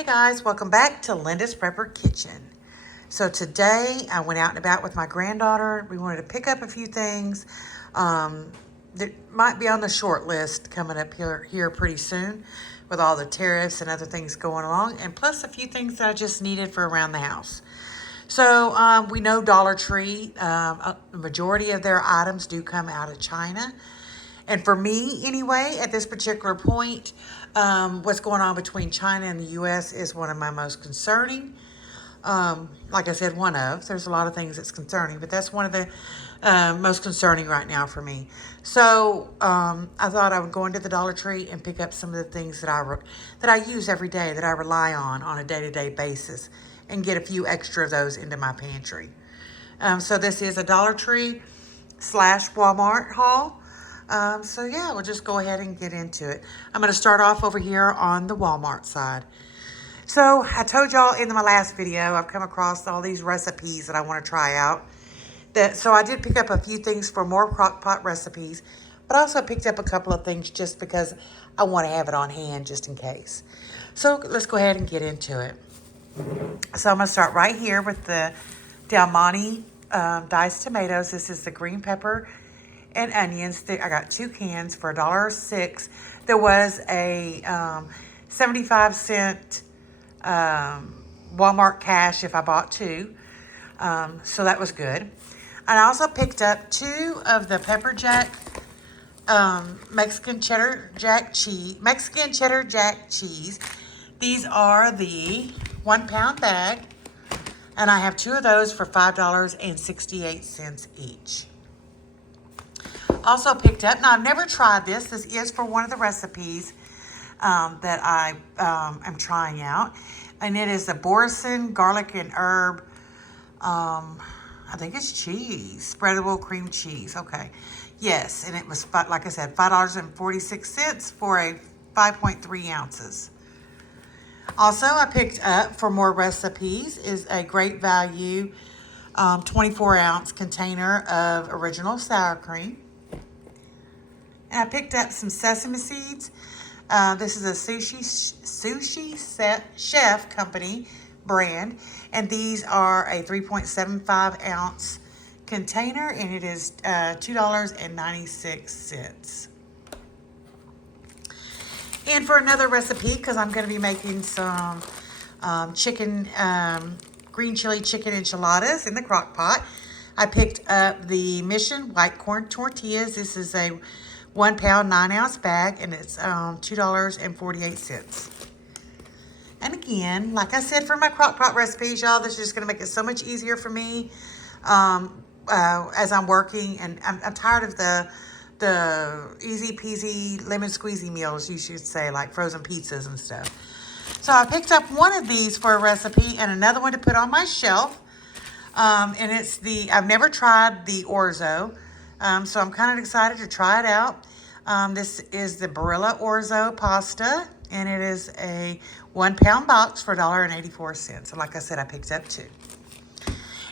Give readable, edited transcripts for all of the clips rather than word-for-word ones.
Hey guys, welcome back to Linda's Prepper Kitchen. So today I went out and about with my granddaughter. We wanted to pick up a few things that might be on the short list coming up here pretty soon with all the tariffs and other things going along, and plus a few things that I just needed for around the house. So we know Dollar Tree, the majority of their items do come out of China. And for me, anyway, at this particular point, what's going on between China and the U.S. is one of my most concerning. Like I said, there's a lot of things that's concerning, but that's one of the most concerning right now for me. So I thought I would go into the Dollar Tree and pick up some of the things that I use every day, that I rely on a day-to-day basis, and get a few extra of those into my pantry. So this is a Dollar Tree / Walmart haul. So yeah, we'll just go ahead and get into it. I'm going to start off over here on the Walmart side. So I told y'all in my last video, I've come across all these recipes that I want to try out. So I did pick up a few things for more crock pot recipes, but I also picked up a couple of things just because I want to have it on hand just in case. So let's go ahead and get into it. So I'm going to start right here with the Del Monte diced tomatoes. This is the green pepper and onions. I got 2 cans for $1.06. There was a 75-cent Walmart cash if I bought 2. So that was good. And I also picked up 2 of the pepper jack Mexican cheddar jack cheese. These are the 1-pound bag, and I have 2 of those for $5.68 each. Also picked up, now I've never tried this. This is for one of the recipes that I am trying out. And it is the Boursin garlic and herb, I think it's cheese, spreadable cream cheese. Okay. Yes, and it was, like I said, $5.46 for a 5.3 ounces. Also, I picked up for more recipes is a Great Value 24-ounce container of original sour cream. And I picked up some sesame seeds. This is a sushi chef company brand. And these are a 3.75 ounce container. And it is $2.96. And for another recipe, because I'm going to be making some green chili chicken enchiladas in the crock pot, I picked up the Mission white corn tortillas. This is a 1-pound 9-ounce bag, and it's $2.48. And again, like I said, for my crock pot recipes, y'all, this is just going to make it so much easier for me as I'm working. And I'm tired of the easy peasy lemon squeezy meals, you should say, like frozen pizzas and stuff. So I picked up one of these for a recipe and another one to put on my shelf. And it's I've never tried the orzo. So I'm kind of excited to try it out. This is the Barilla Orzo pasta, and it is a 1-pound box for $1.84. And like I said, I picked up 2.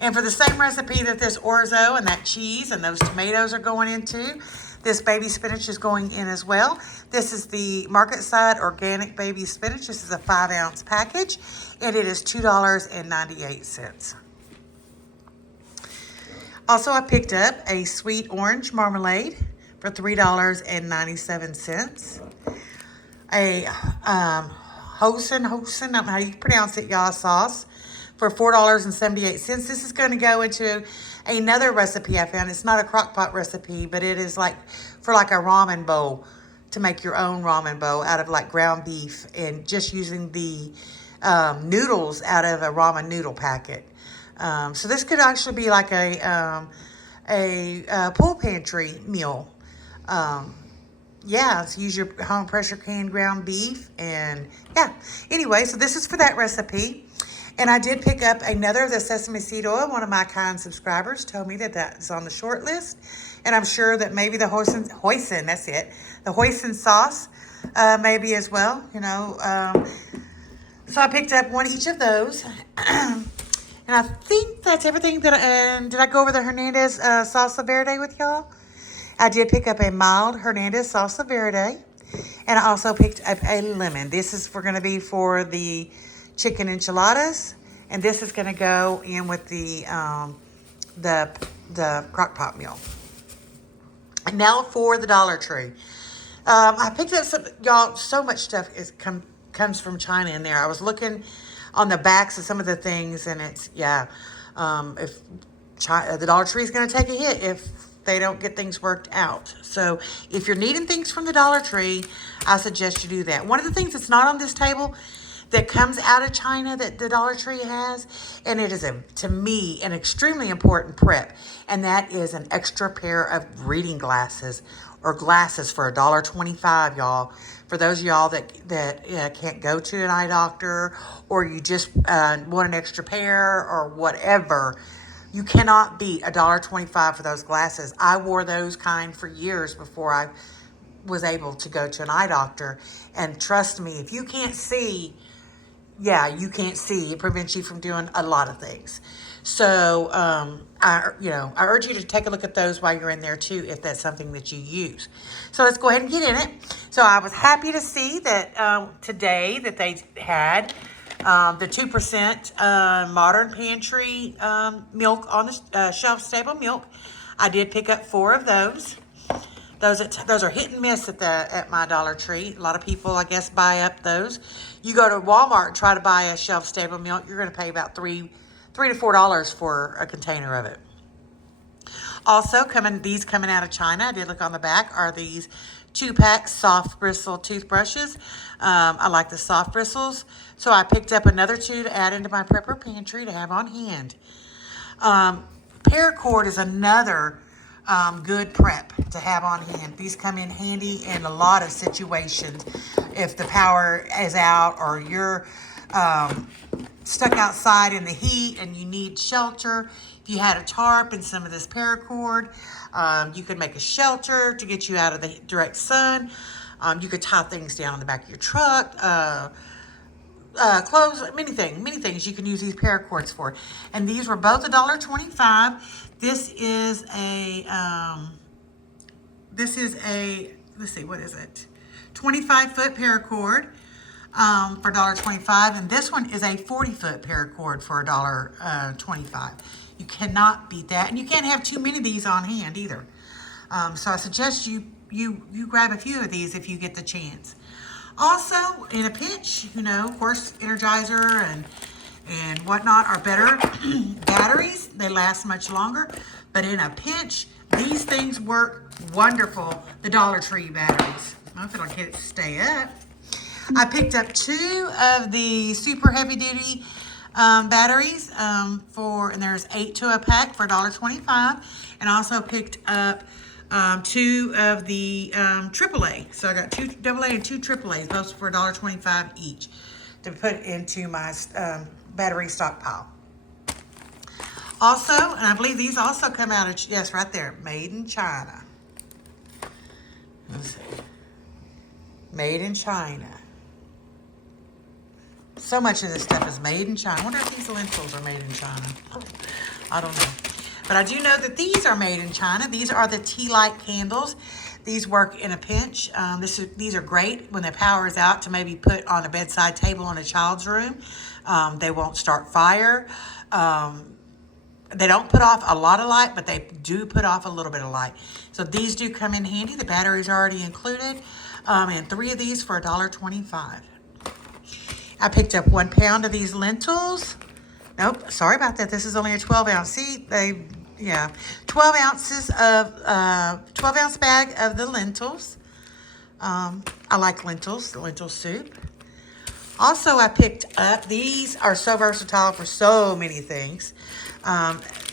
And for the same recipe that this orzo and that cheese and those tomatoes are going into, this baby spinach is going in as well. This is the Market Side Organic Baby Spinach. This is a 5-ounce package, and it is $2.98. Also, I picked up a sweet orange marmalade for $3.97. A Hixson, I don't know how you pronounce it, y'all, sauce for $4.78. This is going to go into another recipe I found. It's not a crock pot recipe, but it is like for like a ramen bowl, to make your own ramen bowl out of like ground beef and just using the noodles out of a ramen noodle packet. So this could actually be like a pool pantry meal. Yeah, so use your home pressure canned ground beef, and yeah. Anyway, so this is for that recipe. And I did pick up another of the sesame seed oil. One of my kind subscribers told me that is on the short list. And I'm sure that maybe the hoisin, that's it. The hoisin sauce, maybe as well, you know. So I picked up one each of those. And I think that's everything did I go over the Hernandez salsa verde with y'all? I did pick up a mild Hernandez salsa verde. And I also picked up a lemon. This is going to be for the chicken enchiladas. And this is going to go in with the crock pot meal. And now for the Dollar Tree. I picked up some, y'all, so much stuff comes from China in there. I was looking on the backs of some of the things, and it's, yeah, if the Dollar Tree is going to take a hit if they don't get things worked out. So if you're needing things from the Dollar Tree, I suggest you do that. One of the things that's not on this table that comes out of China that the Dollar Tree has, and it is, to me, an extremely important prep, and that is an extra pair of reading glasses or glasses for $1.25, y'all. For those of y'all that can't go to an eye doctor, or you just want an extra pair or whatever, you cannot beat $1.25 for those glasses. I wore those kind for years before I was able to go to an eye doctor, and trust me, if you can't see, yeah, you can't see. It prevents you from doing a lot of things. So, I urge you to take a look at those while you're in there too, if that's something that you use. So let's go ahead and get in it. So I was happy to see that today that they had the 2% Modern Pantry milk on the shelf-stable milk. I did pick up 4 of those. Those are hit and miss at my Dollar Tree. A lot of people, I guess, buy up those. You go to Walmart and try to buy a shelf-stable milk, you're going to pay about $3 to $4 for a container of it. Also, these coming out of China, I did look on the back, are these 2-pack soft bristle toothbrushes. I like the soft bristles, so I picked up another 2 to add into my prepper pantry to have on hand. Paracord is another good prep to have on hand. These come in handy in a lot of situations. If the power is out, or you're stuck outside in the heat and you need shelter, if you had a tarp and some of this paracord, you could make a shelter to get you out of the direct sun. You could tie things down in the back of your truck, clothes, many things you can use these paracords for. And these were both $1.25. This is a, let's see, what is it? 25-foot paracord for $1.25. And this one is a 40-foot paracord for $1.25. You cannot beat that. And you can't have too many of these on hand either. So I suggest you grab a few of these if you get the chance. Also, in a pinch, of course, Energizer and whatnot are better batteries. They last much longer. But in a pinch, these things work wonderful. The Dollar Tree batteries. I don't know if it'll get it to stay up. I picked up 2 of the super heavy duty batteries and there's 8 to a pack for $1.25. And I also picked up 2 of the AAA. So I got 2 AA and 2 AAAs, both for $1.25 each, to put into my battery stockpile. Also, and I believe these also come out of, yes, right there, made in China. Let's see. Made in China. So much of this stuff is made in China. I wonder if these lentils are made in China. I don't know. But I do know that these are made in China. These are the tea light candles. These work in a pinch. These are great when the power is out to maybe put on a bedside table in a child's room. They won't start fire. They don't put off a lot of light, but they do put off a little bit of light. So these do come in handy. The battery's already included. And 3 of these for $1.25. I picked up 1 pound of these lentils. Nope, sorry about that. This is only a 12-ounce. See, 12 ounces of 12-ounce bag of the lentils. I like lentils, the lentil soup. Also, I picked up, these are so versatile for so many things.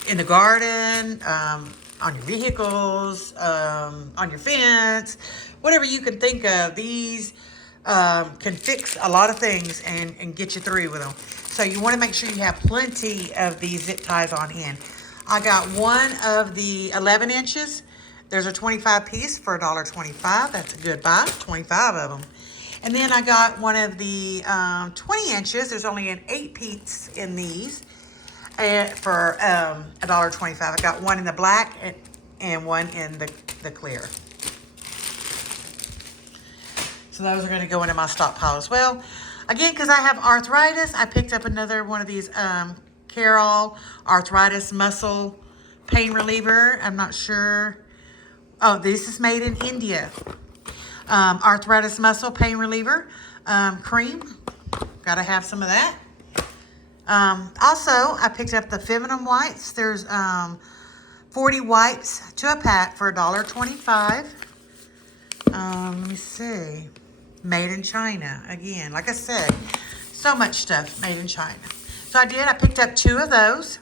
In the garden, on your vehicles, on your fence, whatever you can think of. These can fix a lot of things and get you through with them. So you want to make sure you have plenty of these zip ties on hand. I got 1 of the 11 inches. There's a 25 piece for $1.25. That's a good buy, 25 of them. And then I got 1 of the 20 inches. There's only an 8 piece in these for $1.25. I got 1 in the black and 1 in the clear. So those are going to go into my stockpile as well. Again, because I have arthritis, I picked up another one of these Carol arthritis muscle pain reliever. I'm not sure. Oh, this is made in India. Arthritis muscle pain reliever cream. Gotta have some of that. Also, I picked up the Feminine wipes. There's 40 wipes to a pack for $1.25. Let me see. Made in China. Again, like I said, so much stuff made in China. So I picked up 2 of those.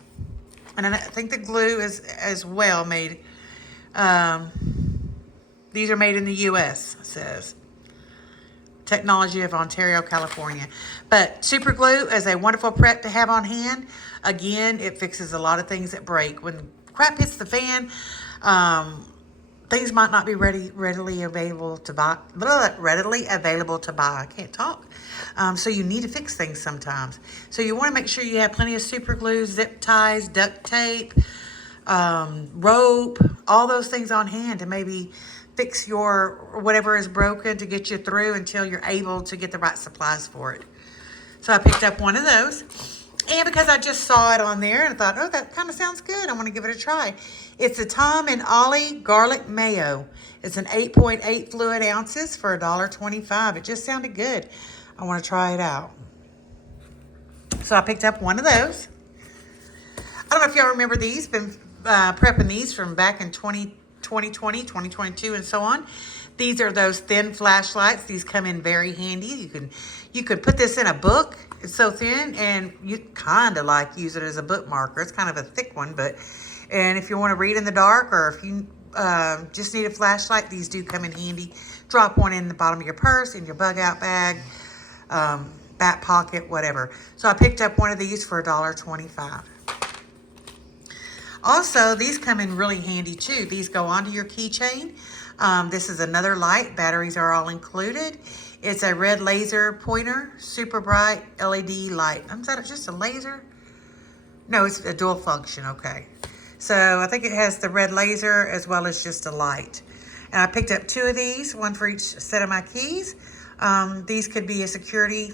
And I think the glue is as well made. These are made in the U.S., it says. Technology of Ontario, California. But super glue is a wonderful prep to have on hand. Again, it fixes a lot of things that break. When crap hits the fan, things might not be readily available to buy. I can't talk. So you need to fix things sometimes. So you want to make sure you have plenty of super glue, zip ties, duct tape, rope, all those things on hand to maybe fix your whatever is broken to get you through until you're able to get the right supplies for it. So I picked up one of those. And because I just saw it on there and I thought, oh, that kind of sounds good. I want to give it a try. It's the Tom and Ollie Garlic Mayo. It's an 8.8 fluid ounces for $1.25. It just sounded good. I want to try it out. So I picked up one of those. I don't know if y'all remember these. Been prepping these from back in 2020, 2022, and so on. These are those thin flashlights. These come in very handy. You could put this in a book. It's so thin, and you kind of like use it as a bookmarker. It's kind of a thick one, and if you want to read in the dark, or if you just need a flashlight, these do come in handy. Drop one in the bottom of your purse, in your bug out bag, back pocket, whatever. So I picked up one of these for $1.25. Also, these come in really handy too. These go onto your keychain. This is another light. Batteries are all included. It's a red laser pointer, super bright LED light. Is that just a laser? No, it's a dual function, okay. So I think it has the red laser as well as just a light. And I picked up 2 of these, one for each set of my keys. These could be a security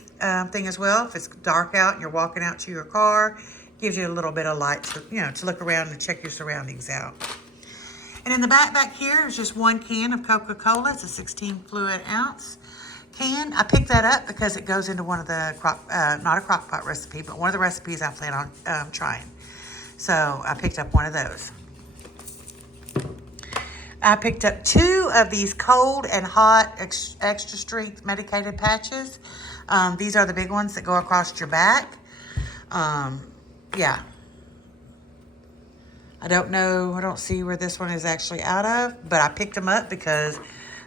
thing as well. If it's dark out and you're walking out to your car, gives you a little bit of light to look around and check your surroundings out. And in the back here is just 1 can of Coca-Cola. It's a 16 fluid ounce can. I picked that up because it goes into one of the not a crock pot recipe, but one of the recipes I plan on trying. So I picked up one of those. I picked up 2 of these cold and hot extra strength medicated patches. These are the big ones that go across your back. Yeah. I don't see where this one is actually out of, but I picked them up because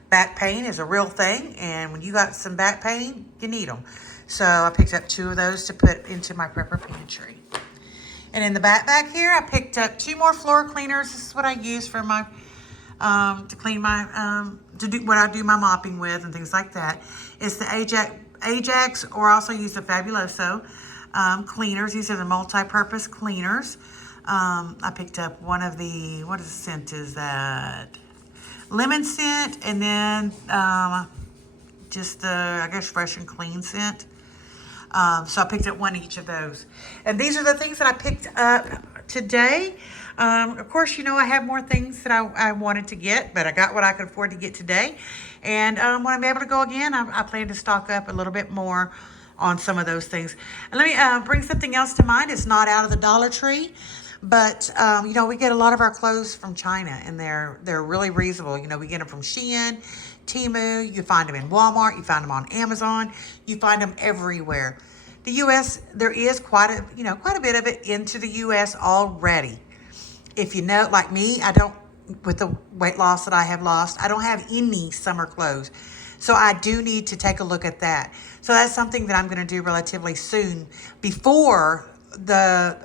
back pain is a real thing, and when you got some back pain, you need them. So I picked up 2 of those to put into my prepper pantry. And in the back here, I picked up 2 more floor cleaners. This is what I use for my to clean my to do what I do my mopping with and things like that. It's the Ajax, or also use the Fabuloso cleaners. These are the multi-purpose cleaners. I picked up one of the, what scent is that? Lemon scent, and then just the, I guess, fresh and clean scent. So I picked up 1 each of those. And these are the things that I picked up today. Of course, I have more things that I wanted to get, but I got what I could afford to get today. And when I'm able to go again, I plan to stock up a little bit more on some of those things. And let me bring something else to mind. It's not out of the Dollar Tree, but we get a lot of our clothes from China, and they're really reasonable. We get them from Shein, Temu. You find them in Walmart. You find them on Amazon. You find them everywhere. The U.S., there is quite a bit of it into the U.S. already. If like me, with the weight loss that I have lost, I don't have any summer clothes. So I do need to take a look at that. So that's something that I'm going to do relatively soon before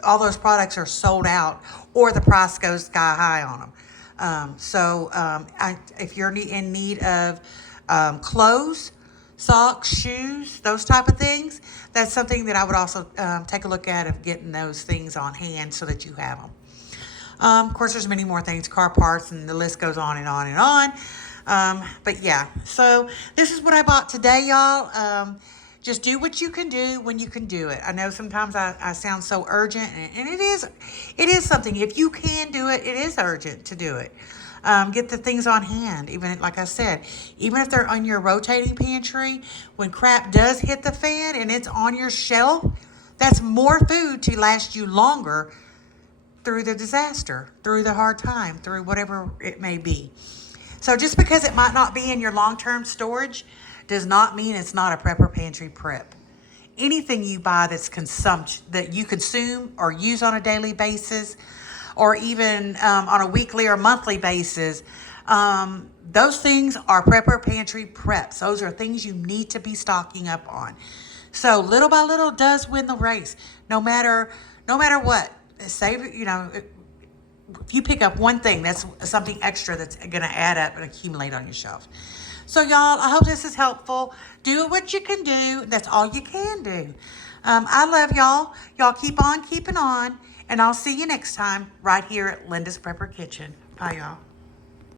all those products are sold out or the price goes sky high on them. If you're in need of clothes, socks, shoes, those type of things, that's something that I would also take a look at, of getting those things on hand so that you have them. Of course, there's many more things, car parts, and the list goes on and on and on. But yeah, so this is what I bought today, y'all. Just do what you can do when you can do it. I know sometimes I sound so urgent, and it is something. If you can do it, it is urgent to do it. Get the things on hand, even like I said, even if they're on your rotating pantry, when crap does hit the fan and it's on your shelf, that's more food to last you longer through the disaster, through the hard time, through whatever it may be. So just because it might not be in your long-term storage does not mean it's not a prepper pantry prep. Anything you buy that you consume or use on a daily basis, or even on a weekly or monthly basis, those things are prepper pantry preps. Those are things you need to be stocking up on. So little by little does win the race. No matter what. Save, if you pick up one thing, that's something extra that's going to add up and accumulate on your shelf. So y'all, I hope this is helpful. Do what you can do. That's all you can do. I love y'all. Y'all keep on keeping on. And I'll see you next time right here at Linda's Prepper Kitchen. Bye, y'all.